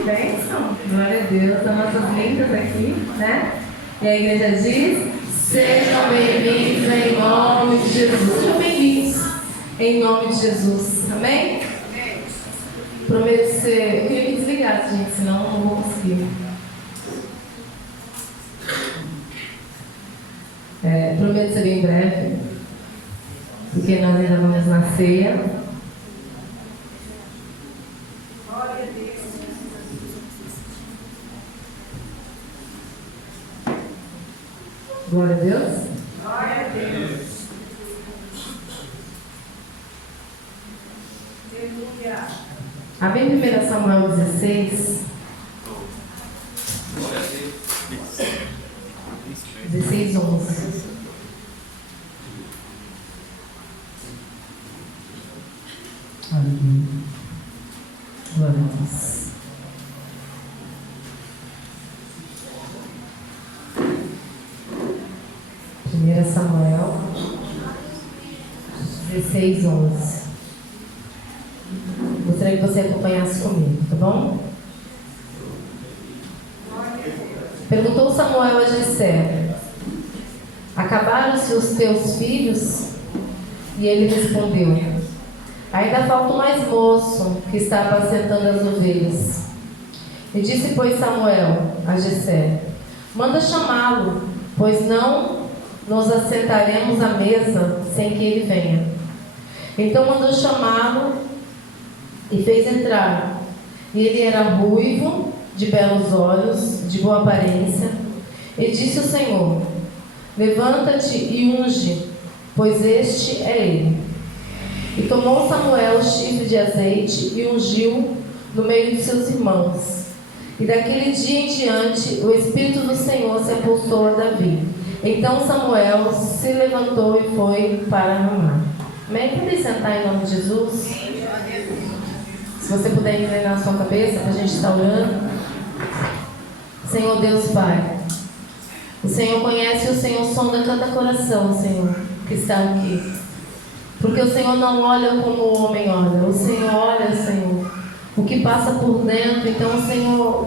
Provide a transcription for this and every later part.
Que bênção! Glória a Deus, as nossas lindas aqui, né? E a igreja diz: sejam bem-vindos em nome de Jesus. Sejam bem-vindos em nome de Jesus. Amém? Prometo ser. Eu queria me desligar, gente, senão eu não vou conseguir. Prometo ser bem breve, porque nós ainda vamos na ceia. Glória a Deus. Glória a Deus. Aleluia. Abre em 1 Samuel 16. 16, 11. Aleluia. Glória a Deus. 1 Samuel 16, 11. Gostaria que você acompanhasse comigo, tá bom? Perguntou Samuel a Jessé: acabaram-se os teus filhos? E ele respondeu: ainda falta o mais moço, que está apacentando as ovelhas. E disse, pois, Samuel a Jessé: manda chamá-lo, pois não nos assentaremos à mesa sem que ele venha. Então mandou chamá-lo e fez entrar. E ele era ruivo, de belos olhos, de boa aparência. E disse o Senhor: levanta-te e unge, pois este é ele. E tomou Samuel o chifre de azeite e ungiu no meio de seus irmãos. E daquele dia em diante o Espírito do Senhor se apossou a Davi. Então Samuel se levantou e foi para Ramá. Amém? Pode sentar em nome de Jesus? Se você puder inclinar a sua cabeça, para a gente estar orando. Senhor Deus Pai, o Senhor conhece e o Senhor sonda cada coração, Senhor, que está aqui. Porque o Senhor não olha como o homem olha. O Senhor olha, Senhor, o que passa por dentro. Então o Senhor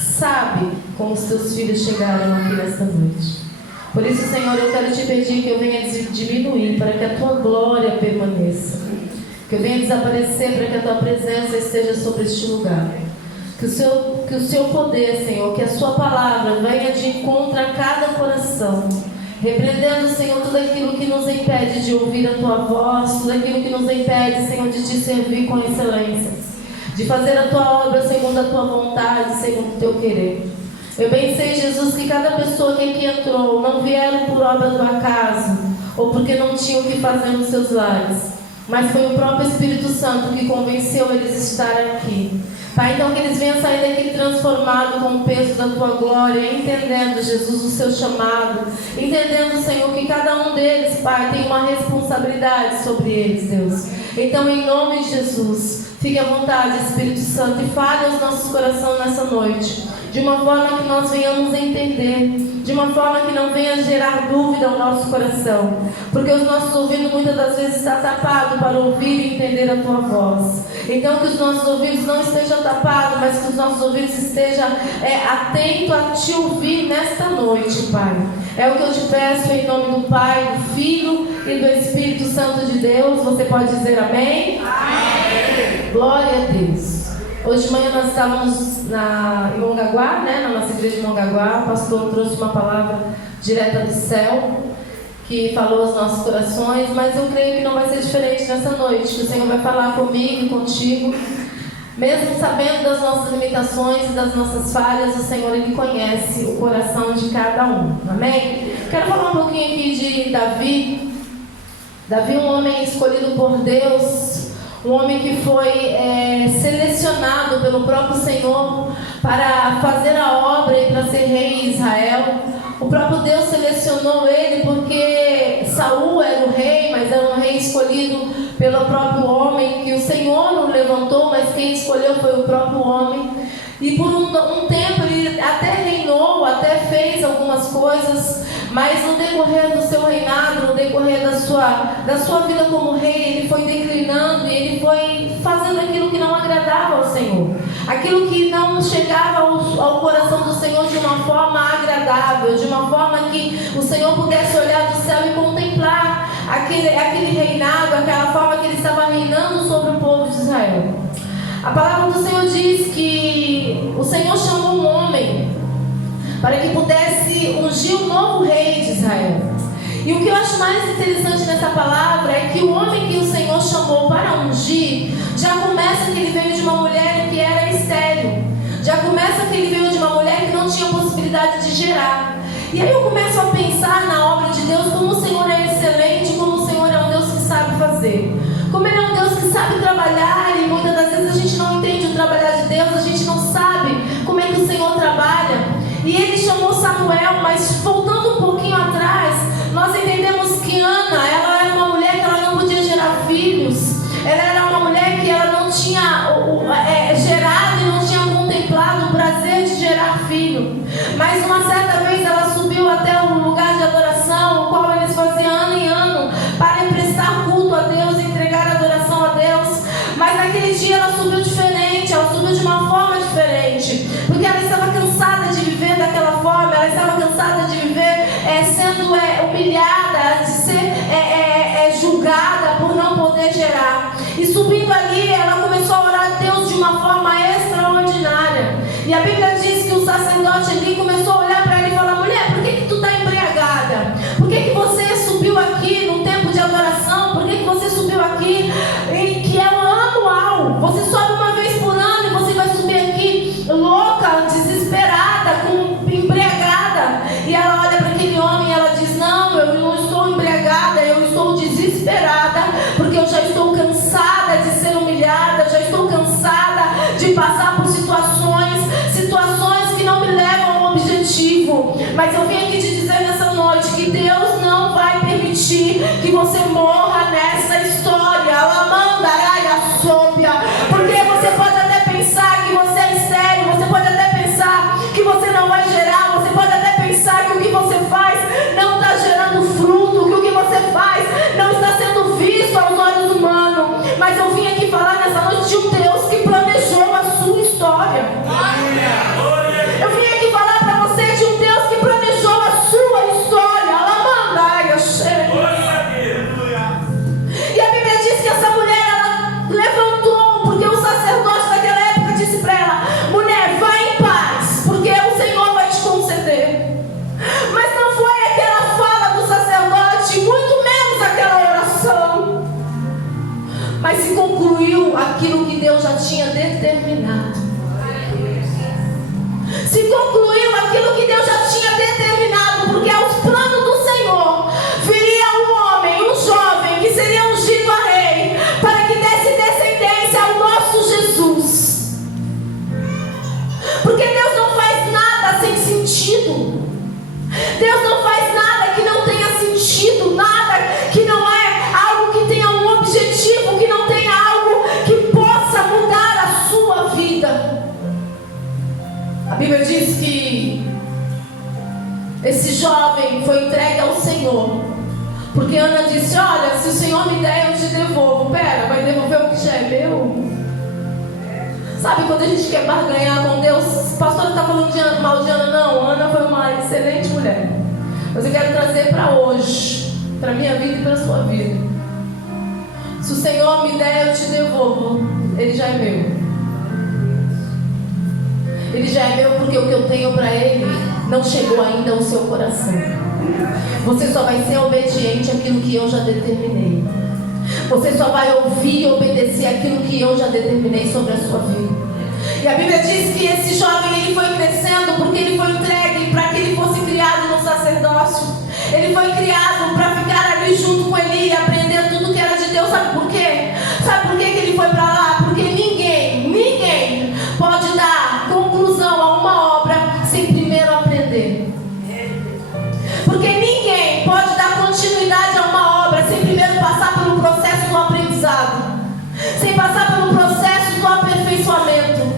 sabe como os teus filhos chegaram aqui nesta noite. Por isso, Senhor, eu quero te pedir que eu venha diminuir para que a tua glória permaneça. Que eu venha desaparecer para que a tua presença esteja sobre este lugar. Que o seu poder, Senhor, que a sua palavra venha de encontro a cada coração. Repreendendo, Senhor, tudo aquilo que nos impede de ouvir a tua voz, tudo aquilo que nos impede, Senhor, de te servir com excelência. De fazer a tua obra segundo a tua vontade, segundo o teu querer. Eu bem sei, Jesus, que cada pessoa que aqui entrou não vieram por obra do acaso ou porque não tinham o que fazer nos seus lares, mas foi o próprio Espírito Santo que convenceu eles a estar aqui. Pai, então que eles venham sair daqui transformados com o peso da tua glória, entendendo, Jesus, o seu chamado, entendendo, Senhor, que cada um deles, Pai, tem uma responsabilidade sobre eles, Deus. Então, em nome de Jesus, fique à vontade, Espírito Santo, e fale aos nossos corações nessa noite, de uma forma que nós venhamos entender, de uma forma que não venha gerar dúvida ao nosso coração, porque os nossos ouvidos muitas das vezes estão tapados para ouvir e entender a tua voz. Então que os nossos ouvidos não estejam tapados, mas que os nossos ouvidos estejam atentos a te ouvir nesta noite, Pai. É o que eu te peço em nome do Pai, do Filho e do Espírito Santo de Deus. Você pode dizer amém? Amém. Glória a Deus. Hoje de manhã nós estávamos em Mongaguá, na nossa igreja de Mongaguá. O pastor trouxe uma palavra direta do céu, que falou aos nossos corações, mas eu creio que não vai ser diferente nessa noite, que o Senhor vai falar comigo e contigo. Mesmo sabendo das nossas limitações e das nossas falhas, o Senhor, Ele conhece o coração de cada um. Amém? Quero falar um pouquinho aqui de Davi. Davi, um homem escolhido por Deus, um homem que foi selecionado pelo próprio Senhor para fazer a obra e para ser rei em Israel. O próprio Deus selecionou ele porque Saul era o rei, mas era um rei escolhido pelo próprio homem, que o Senhor o levantou, mas quem escolheu foi o próprio homem. E por um tempo ele até reinou, até fez algumas coisas, mas no decorrer do seu reinado, no decorrer da sua vida como rei, ele foi declinando e ele foi fazendo aquilo que não agradava ao Senhor, aquilo que não chegava ao coração do Senhor de uma forma agradável, de uma forma que o Senhor pudesse olhar do céu e contemplar aquele reinado, aquela forma que ele estava reinando sobre o povo de Israel. A palavra do Senhor diz que o Senhor chamou um homem para que pudesse ungir o novo rei de Israel. E o que eu acho mais interessante nessa palavra é que o homem que o Senhor chamou para ungir, já começa que ele veio de uma mulher que era estéril. Já começa que ele veio de uma mulher que não tinha possibilidade de gerar. E aí eu começo a pensar na obra de Deus, como o Senhor é excelente, como o Senhor é um Deus que sabe fazer. Como Ele é um Deus que sabe trabalhar, e muitas das vezes a gente não entende o trabalhar de Deus, a gente não sabe como é que o Senhor trabalha. E Ele chamou Samuel, mas voltando um pouquinho atrás, nós entendemos que Ana, ela era uma mulher que ela não podia gerar filhos. Ela era uma mulher que ela não tinha gerado e não tinha contemplado o prazer de gerar filho. Mas uma certa vez ela subiu até um lugar de adoração, o qual eles faziam ano em ano, para prestar culto a Deus, entregar adoração a Deus. Mas naquele dia ela subiu diferente, ela subiu de uma forma diferente, porque ela estava cansada de viver daquela forma, ela estava cansada de viver sendo humilhada, de ser julgada por não poder gerar. E subindo ali, ela começou a orar a Deus de uma forma extraordinária. E a Bíblia diz que o sacerdote ali começou a olhar para ela e falar: mulher, por que tu está embriagada? Por que você subiu aqui no tempo de adoração? Por que você subiu aqui, que é um anual? Você sobe uma vez por ano e você vai subir aqui louca, desesperada, embriagada. E ela olha para aquele homem e ela diz: não, eu não estou embriagada, eu estou desesperada, porque eu já estou cansada de ser humilhada, já estou cansada de passar por situações que não me levam ao objetivo. Mas eu vim aqui te dizer nessa noite que Deus não vai permitir que você morra nessa história. Alamanda, araia, sóbia. Porque você pode até pensar que você é estéril, você pode até pensar que você não vai gerar, você pode até pensar que o que você faz não está gerando fruto, que o que você faz não está sendo visto aos olhos humanos. Mas eu vim aqui falar nessa noite de um Deus que planejou a sua história. Eu vim aqui falar para você de um Deus que planejou a sua história. Alamandaia, e a Bíblia diz que essa mulher, ela levantou, porque o sacerdote daquela época disse para ela: mulher, vai em paz, porque o Senhor vai te conceder. Mas não foi aquela fala do sacerdote, muito menos aquela oração, mas se concluiu aquilo que Deus já tinha determinado. Se concluiu aquilo que Deus já tinha determinado, porque aos planos do Senhor viria um homem, um jovem, que seria ungido a rei, para que desse descendência ao nosso Jesus. Porque Deus não faz nada sem sentido. Deus não faz nada que não tenha sentido, nada que não é algo que tenha um objetivo, que não tenha algo que possa mudar a sua vida. A Bíblia diz que esse jovem foi entregue ao Senhor, porque Ana disse: olha, se o Senhor me der, eu te devolvo. Pera, vai devolver o que já é meu? Sabe quando a gente quer barganhar com Deus? O pastor está falando mal de Ana. Não, Ana foi uma excelente mulher. Mas eu quero trazer para hoje, para a minha vida e para a sua vida. Se o Senhor me der, eu te devolvo. Ele já é meu. Ele já é meu, porque o que eu tenho para Ele não chegou ainda ao seu coração. Você só vai ser obediente àquilo que eu já determinei. Você só vai ouvir e obedecer àquilo que eu já determinei sobre a sua vida. E a Bíblia diz que esse jovem, ele foi crescendo porque ele foi entregue para que ele fosse criado no sacerdócio. Ele foi criado para ficar ali junto com Eli e aprender tudo que era de Deus. Sabe por quê? Sabe por que ele foi para lá? Porque ninguém pode dar conclusão a uma obra sem primeiro aprender. Porque ninguém pode dar continuidade a uma obra sem primeiro passar pelo processo do aprendizado, sem passar pelo processo do aperfeiçoamento.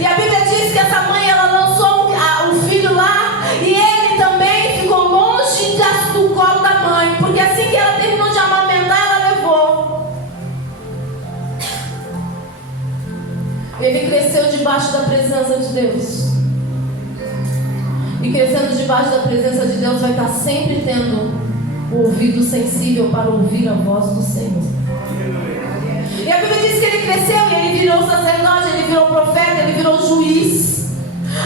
E a Bíblia diz que essa mãe, ela lançou debaixo da presença de Deus. E crescendo debaixo da presença de Deus vai estar sempre tendo o ouvido sensível para ouvir a voz do Senhor. E a Bíblia diz que ele cresceu e ele virou sacerdote, ele virou profeta, ele virou juiz.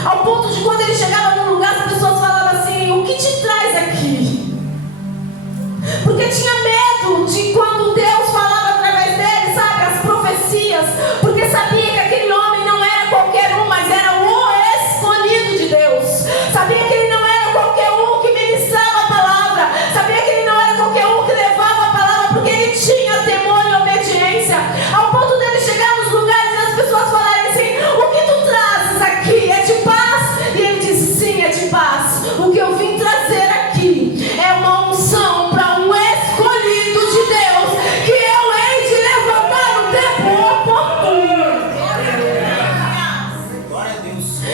Ao ponto de quando ele chegava num lugar, as pessoas falavam assim: o que te traz aqui? Porque tinha medo de quando Deus falava através dele, sabe, as profecias. Porque sabia que aquele homem não era qualquer um, mas era o escolhido de Deus. Sabia que ele não era qualquer um que ministrava a palavra. Sabia que ele não era qualquer um que levava a palavra, porque ele tinha temor e obediência. Ao ponto dele chegar nos lugares e as pessoas falarem assim: o que tu trazes aqui? É de paz? E ele disse: sim, é de paz. O que eu vim trazer aqui é uma unção para um escolhido de Deus, que eu hei de levantar no tempo oportuno.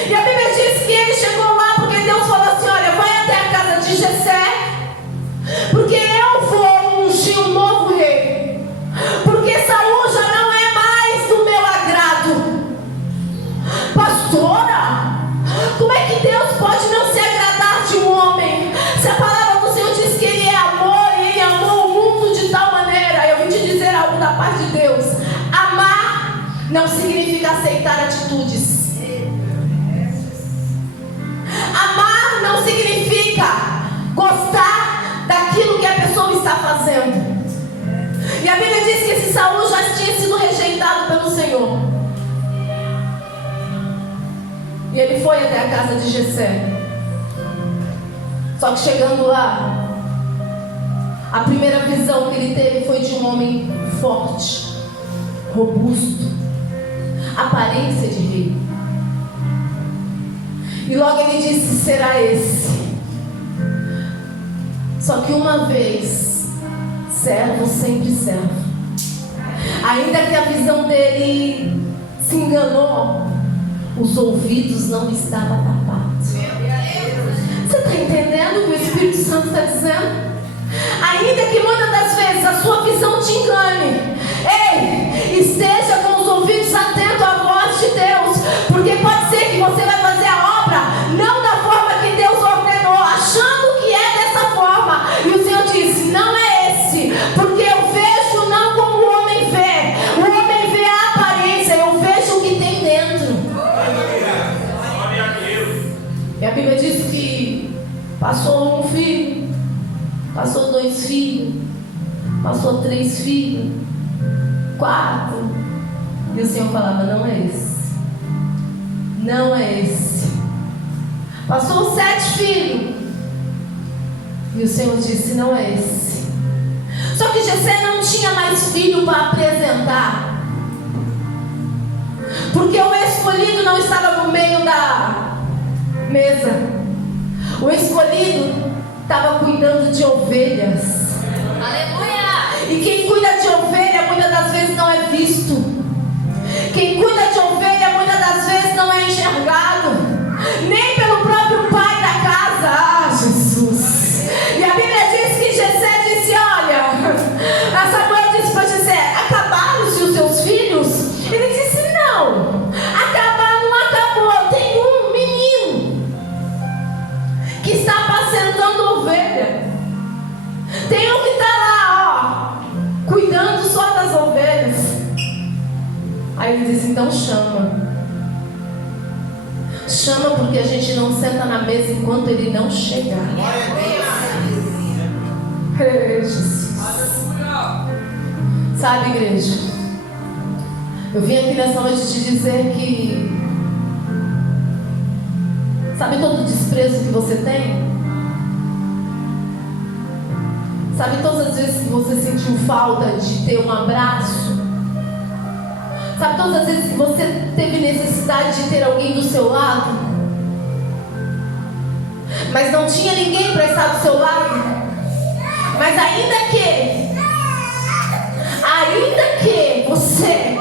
E a Bíblia diz que ele chegou lá porque Deus falou assim: olha, vai até a casa de Jessé, porque eu vou ungir um novo rei, porque Saul já não é mais do meu agrado. Pastora, como é que Deus pode não se agradar de um homem? Se a palavra do Senhor diz que ele é amor e ele amou o mundo de tal maneira. Eu vim te dizer algo da parte de Deus: amar não significa aceitar atitudes. Amar não significa gostar daquilo que a pessoa está fazendo. E a Bíblia diz que esse Saul já tinha sido rejeitado pelo Senhor. E ele foi até a casa de Jessé. Só que chegando lá, a primeira visão que ele teve foi de um homem forte, robusto, aparência de rei. E logo ele disse: será esse? Só que uma vez, servo sempre servo. Ainda que a visão dele se enganou, os ouvidos não estavam tapados. Você está entendendo o que o Espírito Santo está dizendo? Ainda que muitas das vezes a sua visão te engane, ei, esteja com os ouvidos atentos à voz de Deus, porque pode ser que você vai fazer a obra não da forma que Deus ordenou, achando que é dessa forma. E o Senhor disse: não é esse, porque eu vejo não como o homem vê. O homem vê a aparência, eu vejo o que tem dentro. E a Bíblia diz que passou um filho, passou 2 filhos, passou 3 filhos, 4. E o Senhor falava: não é esse, não é esse. Passou 7 filhos, e o Senhor disse: não é esse. Só que Jessé não tinha mais filho para apresentar, porque o escolhido não estava no meio da mesa. O escolhido estava cuidando de ovelhas. Aleluia! E quem cuida de ovelha muitas das vezes não é visto. Quem cuida de ovelha muitas das vezes não é enxergado, nem pelo próprio pai da casa. Ah, Jesus! E a Bíblia diz que Jessé disse: olha, a Samuel disse para Jessé: acabaram-se os seus filhos? Ele disse: não, acabar não acabou. Tem um menino que está apacentando ovelha. Tem um que está lá, ó, cuidando só das ovelhas. Aí ele disse: então chama. Chama, porque a gente não senta na mesa enquanto ele não chegar. Sabe, igreja, eu vim aqui nessa noite te dizer que, sabe todo o desprezo que você tem? Sabe todas as vezes que você sentiu falta de ter um abraço? Sabe todas as vezes que você teve necessidade de ter alguém do seu lado, mas não tinha ninguém para estar do seu lado? Mas ainda que você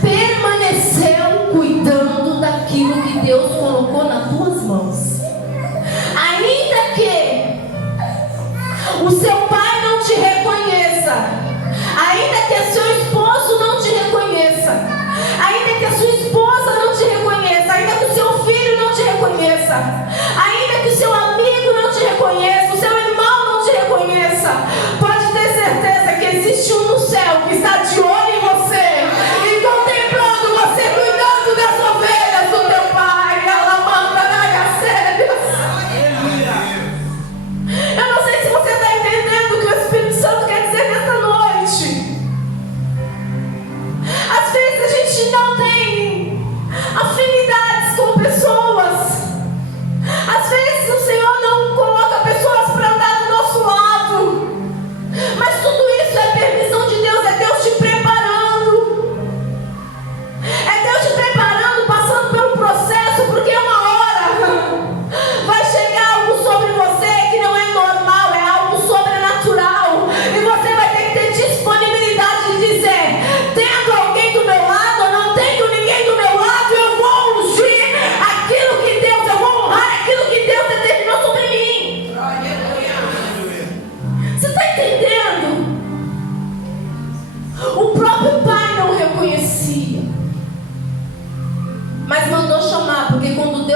permaneceu cuidando daquilo que Deus colocou nas tuas mãos, ainda que o seu pai não te reconheça, ainda que seu esposo não te reconheça, ainda que a sua esposa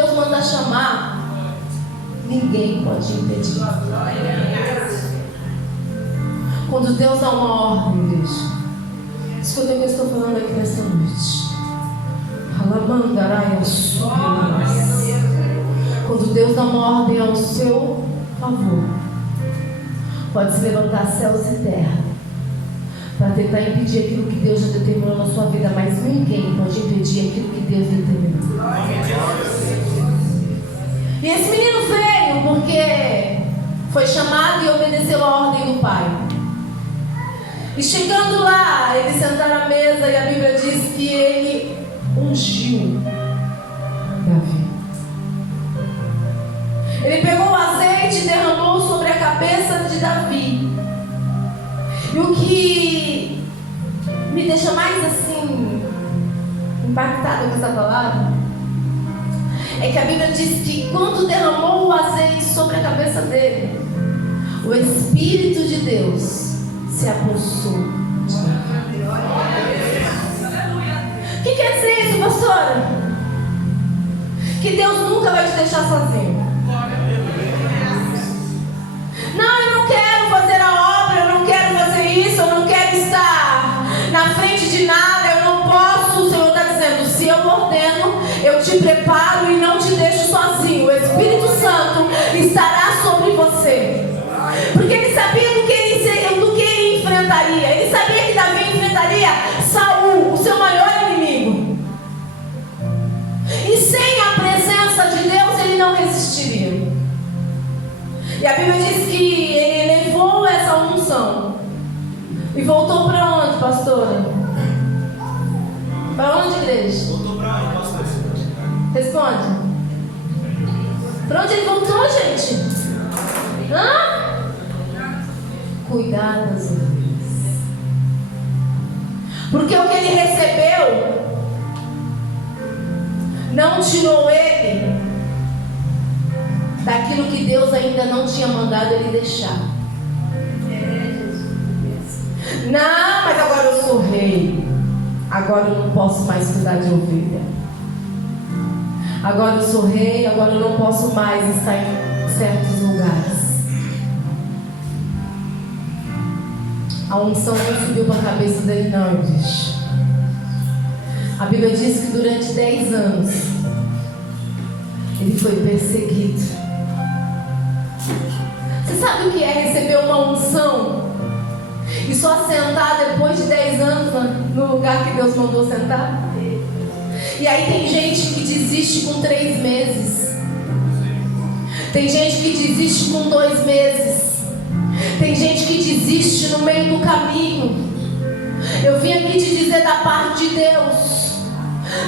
Deus manda chamar, ninguém pode impedir. Quando Deus dá uma ordem, igreja, escuta o que eu estou falando aqui nessa noite. Quando Deus dá uma ordem ao seu favor, pode se levantar céus e terra para tentar impedir aquilo que Deus já determinou na sua vida, mas ninguém pode impedir aquilo que Deus determinou. E esse menino veio porque foi chamado e obedeceu a ordem do pai. E chegando lá, ele sentaram à mesa e a Bíblia diz que ele ungiu Davi. Ele pegou o azeite e derramou sobre a cabeça de Davi. E o que me deixa mais assim impactada com essa palavra é que a Bíblia diz que quando derramou o azeite sobre a cabeça dele, o Espírito de Deus se apossou de Davi. O que quer dizer isso, pastora? Que Deus nunca vai te deixar sozinho. Não, eu não quero fazer a obra, eu não quero fazer isso, eu não quero estar na frente de nada, eu não posso. O Senhor está dizendo, se eu ordeno, eu te preparo e não te deixo sozinho. O Espírito Santo estará sobre você. Porque ele sabia do que ele enfrentaria. Ele sabia que Davi enfrentaria Saul, o seu maior inimigo. E sem a presença de Deus ele não resistiria. E a Bíblia diz que ele levou essa unção e voltou para onde, pastora? Para onde, igreja? Voltou para onde, pastor? Responde. Para onde ele voltou, gente? Hã? Cuidar das ovelhas. Porque o que ele recebeu não tirou ele daquilo que Deus ainda não tinha mandado ele deixar. Não, mas agora eu sou rei. Agora eu não posso mais cuidar de ovelha. Agora eu sou rei, agora eu não posso mais estar em certos lugares. A unção não subiu para a cabeça dele, não, igreja. A Bíblia diz que durante 10 anos ele foi perseguido. Você sabe o que é receber uma unção e só sentar depois de 10 anos no lugar que Deus mandou sentar? E aí tem gente que desiste com 3 meses. Tem gente que desiste com 2 meses. Tem gente que desiste no meio do caminho. Eu vim aqui te dizer da parte de Deus: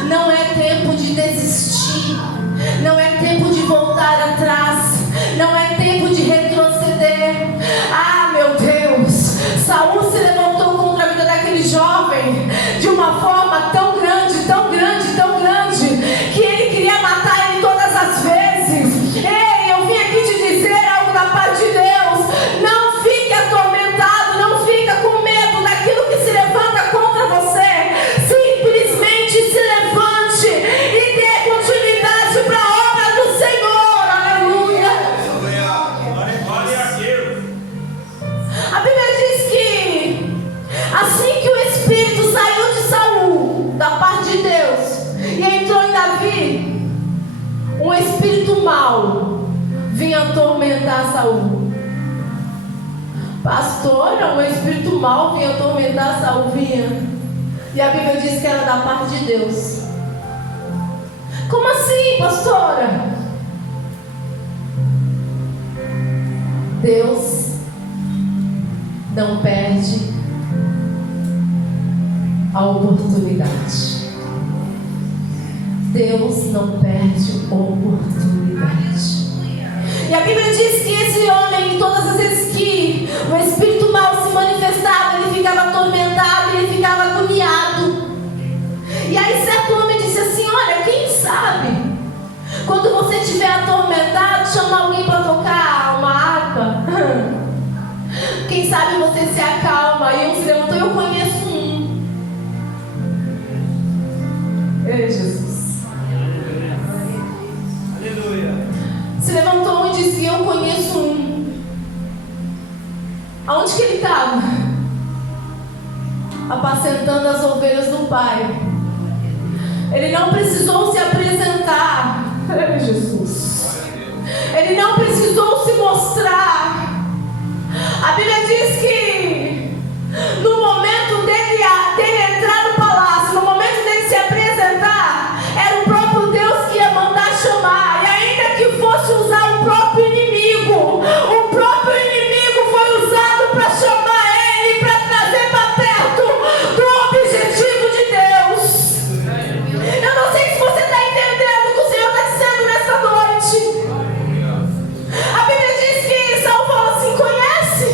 não é tempo de desistir. Não é tempo de voltar atrás. Não é tempo de retroceder. Ah, meu Deus, Saul se levantou contra a vida daquele jovem de uma forma tão grande, tão grande, tão grande, que ele queria matar ele todas as vezes. Ei, eu vim aqui te dizer algo da parte de Deus. Não fique atormentado, não fica com medo daquilo que se levanta contra você. Simplesmente se levante e dê continuidade para a obra do Senhor. Aleluia. A Bíblia diz que assim que o Espírito saiu de Saul, da parte de Deus, e entrou em Davi, um espírito mau vinha atormentar Saul. Pastora, um espírito mau vinha atormentar Saul, vinha. E a Bíblia diz que era da parte de Deus. Como assim, pastora? Deus não perde a oportunidade. Deus não perde a oportunidade. E a Bíblia diz que esse homem, todas as vezes que o espírito mau se manifestava, ele ficava atormentado, ele ficava agoniado. E aí certo homem disse assim: olha, quem sabe, quando você estiver atormentado, chama alguém para tocar uma harpa. Quem sabe você se acalma. E um se levantou: eu conheço um. Ei, Jesus. apacentando as ovelhas do Pai. Ele não precisou se apresentar. Jesus. Ele não precisou se mostrar. A Bíblia diz que no momento dele entrar no palácio, no momento dele se apresentar, era o próprio Deus que ia mandar chamar. E ainda que fosse usar o próprio inimigo, o próprio inimigo foi usado para chamar ele, para trazer para perto do objetivo de Deus. Eu não sei se você está entendendo o que o Senhor está dizendo nessa noite. A Bíblia diz que Saul falou assim: conhece?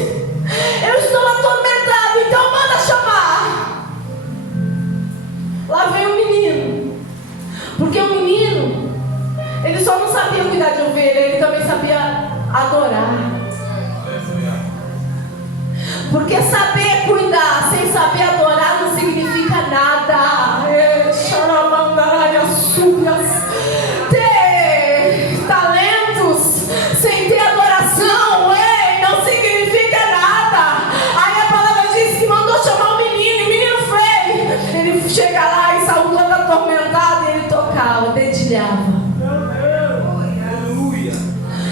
Eu estou atormentado, então manda chamar. Lá veio o menino. Porque o menino, ele só não sabia cuidar de ovelha, ele também sabia adorar. Porque saber cuidar sem saber adorar não significa nada. Ter talentos sem ter adoração não significa nada. Aí a palavra diz que mandou chamar o menino, e o menino foi. Ele chega lá e Saul todo atormentado, e ele tocava, dedilhava.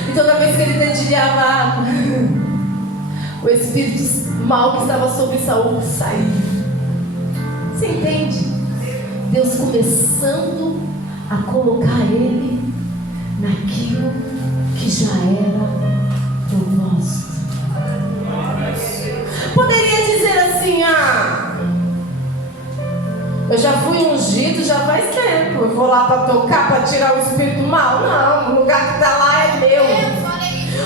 E toda vez que ele dedilhava, o espírito mal que estava sobre Saul saía. Você entende? Deus começando a colocar ele naquilo que já era propósito. Poderia dizer assim: eu já fui ungido já faz tempo, eu vou lá para tocar, para tirar o espírito mal. Não, o lugar que está lá é meu.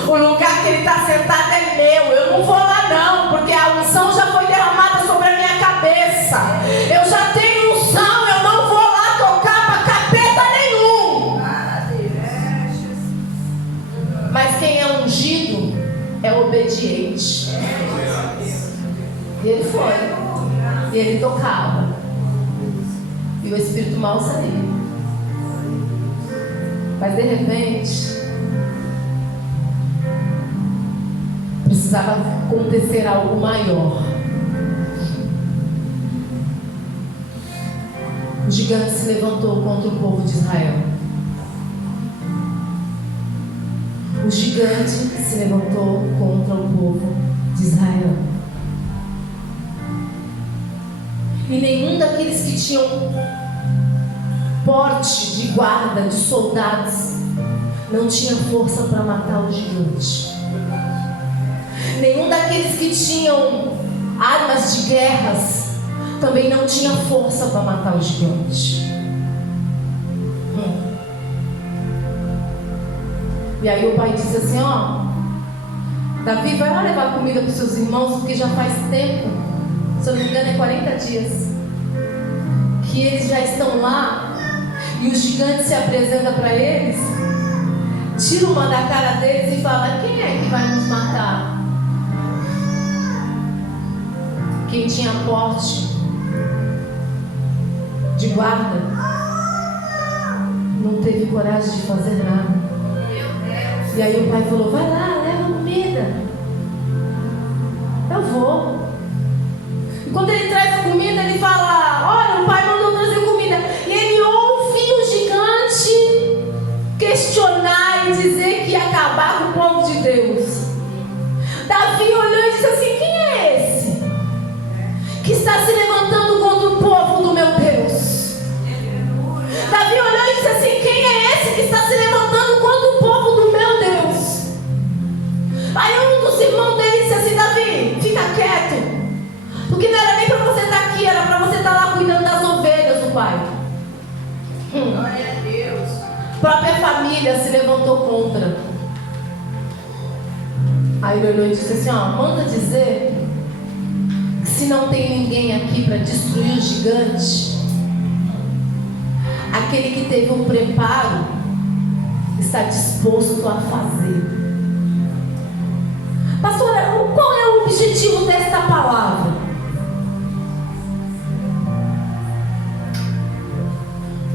O lugar que ele está sentado é meu. Eu não vou lá não, porque a unção já foi derramada sobre a minha cabeça. Eu já tenho unção, eu não vou lá tocar para capeta nenhum. Mas quem é ungido é obediente. E ele foi. E ele tocava. E o espírito mal saía. Mas de repente precisava acontecer algo maior. O gigante se levantou contra o povo de Israel. O gigante se levantou contra o povo de Israel. E nenhum daqueles que tinham porte de guarda, de soldados, não tinha força para matar o gigante. Nenhum daqueles que tinham armas de guerras também não tinha força para matar o gigante. E aí o pai disse assim: Davi, vai lá levar comida para os seus irmãos, porque já faz tempo, se eu não me engano é 40 dias, que eles já estão lá, e o gigante se apresenta para eles, tira uma da cara deles e fala: quem é que vai nos matar? Quem tinha porte de guarda não teve coragem de fazer nada. E aí o pai falou: vai lá, leva comida. Eu vou. E quando ele traz a comida, ele fala: olha, o pai mandou trazer comida. E ele ouve o gigante questionar e dizer que ia acabar com o povo de Deus. Davi olhou e disse assim: quem é esse que está se levantando contra o povo do meu Deus? Davi olhou e disse assim: quem é esse que está se levantando contra o povo do meu Deus? Aí um dos irmãos dele disse assim: Davi, fica quieto, porque não era nem para você estar aqui, era para você estar lá cuidando das ovelhas do pai. Glória a Deus. Própria família se levantou contra. Aí ele olhou e disse assim: manda dizer que se não tem ninguém aqui para destruir o gigante, aquele que teve um preparo está disposto a fazer. Pastora, qual é o objetivo desta palavra?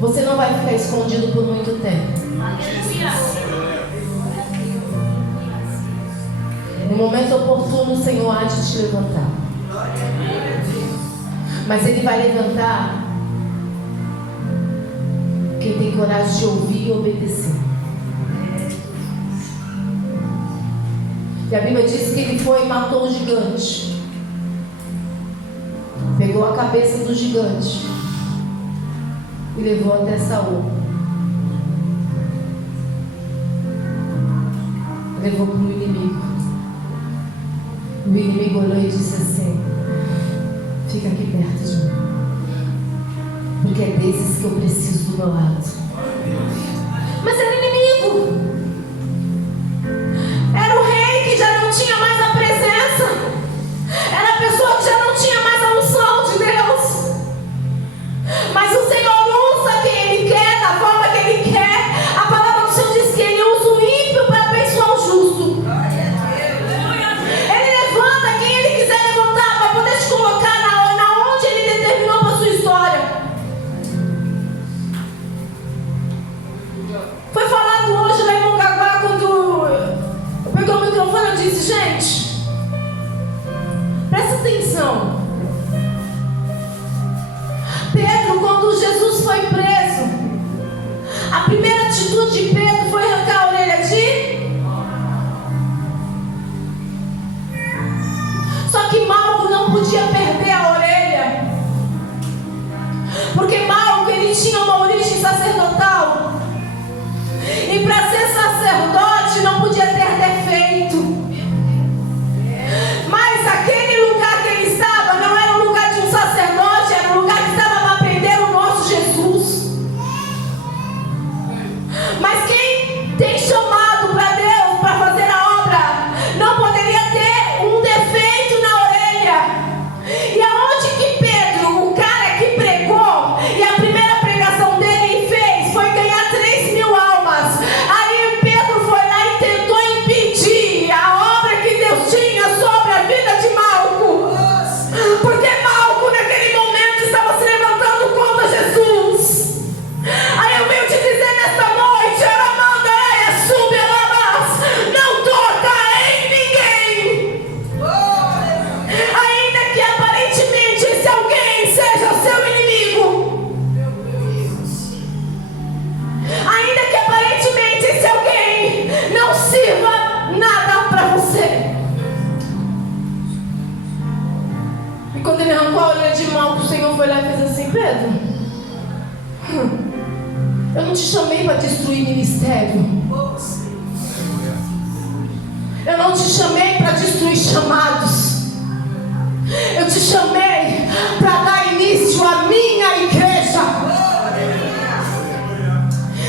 Você não vai ficar escondido por muito tempo. No momento oportuno, o Senhor há de te levantar. Mas Ele vai levantar quem tem coragem de ouvir e obedecer. E a Bíblia diz que ele foi e matou o gigante. Pegou a cabeça do gigante e levou até Saul. Levou para o inimigo. O inimigo olhou e disse assim: fica aqui perto de mim, porque é desses que eu preciso do meu lado. Mas era inimigo. Era o rei que já não tinha mais a presença. Era a pessoa que já não tinha mais a unção de Deus. Mas o Senhor usa quem Ele quer, da forma que Ele quer. A palavra do Senhor diz que Ele usa o ímpio para abençoar o justo. Ele levanta quem Ele quiser levantar para poder te colocar na onde Ele determinou para a sua história. Foi falado hoje lá em Mongaguá, quando eu peguei o microfone e disse: gente, presta atenção. Pedro, quando Jesus foi preso, a primeira atitude de Pedro foi arrancar a orelha de... Só que Malco não podia perder a orelha, porque Malco, ele tinha uma origem sacerdotal, e para ser sacerdote não podia ter defeito. Mas aquele lugar que ele estava não era um lugar de um sacerdote, era um lugar que estava para prender o nosso Jesus. Mas quem tem chamado para Deus, para fazer a obra, não poderia ter um defeito na orelha. E aonde que Pedro, o cara que pregou, e a primeira pregação dele fez foi ganhar 3.000 almas. Aí Pedro foi lá e tentou impedir a obra que Deus tinha sobre a vida de Malco, porque Malco naquele momento estava se levantando contra Jesus. Aí eu venho te dizer nesta noite: não toca em ninguém, ainda que aparentemente esse alguém seja seu inimigo, ainda que aparentemente esse alguém não sirva nada para você. E quando ele arrancou a orelha de Malco, o Senhor foi lá e fez assim: Pedro, eu não te chamei para destruir ministério. Eu não te chamei para destruir chamados. Eu te chamei para dar início à minha igreja.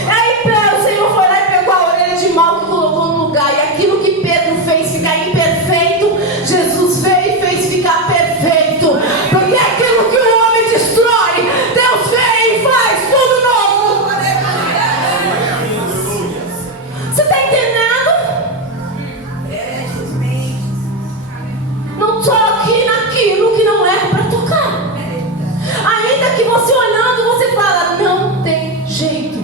Aí o Senhor foi lá e pegou a orelha de Malco e colocou no lugar. E aquilo que Pedro fez ficar imperfeito, Jesus veio e fez ficar perfeito. Porque aquilo que o homem destrói, Deus vem e faz tudo novo. Você está entendendo? Não toque naquilo que não é para tocar. Ainda que você olhando, você fala: não tem jeito.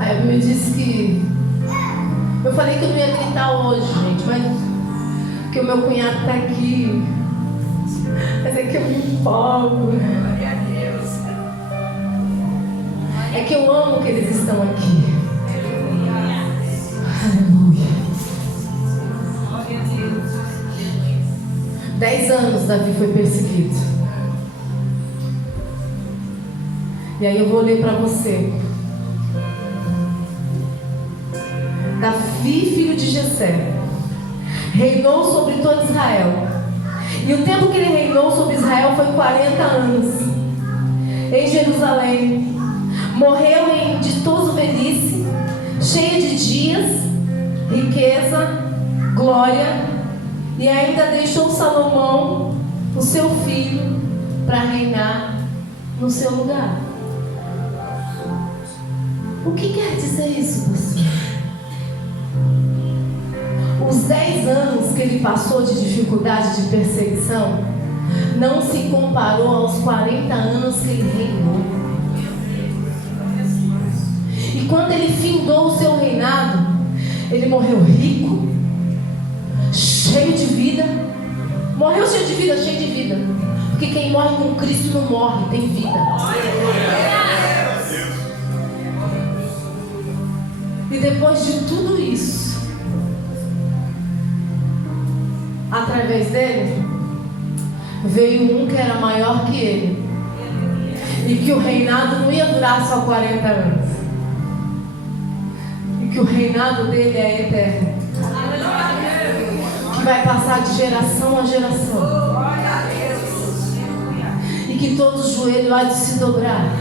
Aí a Bíblia diz que... Eu falei que eu não ia gritar hoje, gente, mas que o meu cunhado está aqui. Mas é que eu me empolgo. É que eu amo que eles estão aqui. Aleluia. 10 anos Davi foi perseguido. E aí eu vou ler para você. Davi, filho de Jessé, reinou sobre todo Israel. E o tempo que ele reinou sobre Israel foi 40 anos. Em Jerusalém. Morreu em ditoso velhice, cheia de dias, riqueza, glória, e ainda deixou Salomão, o seu filho, para reinar no seu lugar. O que quer dizer isso, pastor? Os 10 anos que ele passou de dificuldade, de perseguição, não se comparou aos 40 anos que ele reinou. E quando ele findou o seu reinado, ele morreu rico, cheio de vida, Morreu cheio de vida, cheio de vida. Porque quem morre com Cristo não morre, tem vida. E depois de tudo isso, através dele, veio um que era maior que ele. E que o reinado não ia durar só 40 anos. E que o reinado dele é eterno. Que vai passar de geração a geração. E que todo joelho há de se dobrar.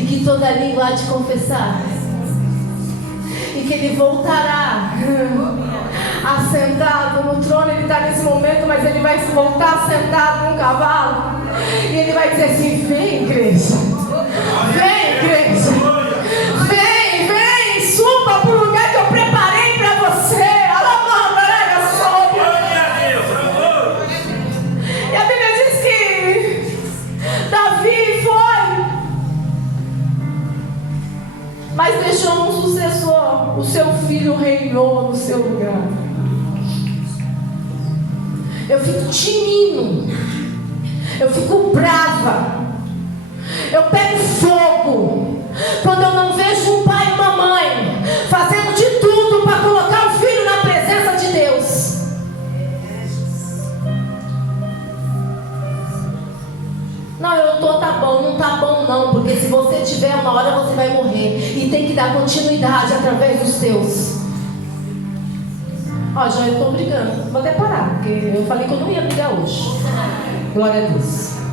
E que toda língua há de confessar. E que ele voltará assentado no trono. Ele está nesse momento, mas ele vai voltar sentado num cavalo. E ele vai dizer assim: vem, igreja. Vem, igreja. Vem, vem, suba para o lugar que eu preparei para você. E a Bíblia diz que Davi foi, mas deixou um sucessor. O seu filho reinou no seu lugar. Eu fico tinindo. Eu fico brava. Eu pego fogo quando eu não vejo um pai e uma mãe fazendo de tudo para colocar o filho na presença de Deus. Não, eu tô, tá bom, não tá bom não, porque se você tiver uma hora você vai morrer e tem que dar continuidade através dos teus. Ó, já eu tô brigando, vou até parar, porque eu falei que eu não ia brigar hoje. Glória a Deus.